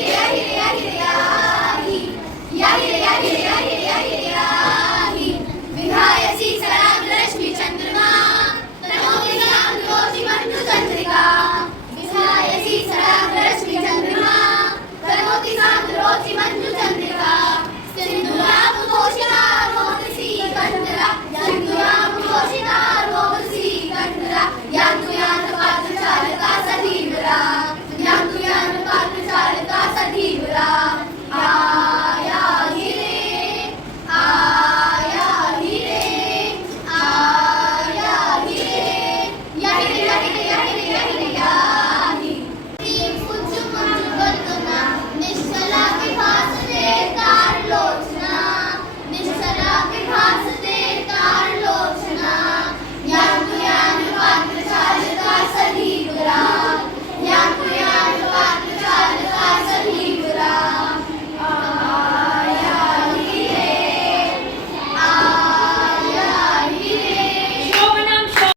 Yeah.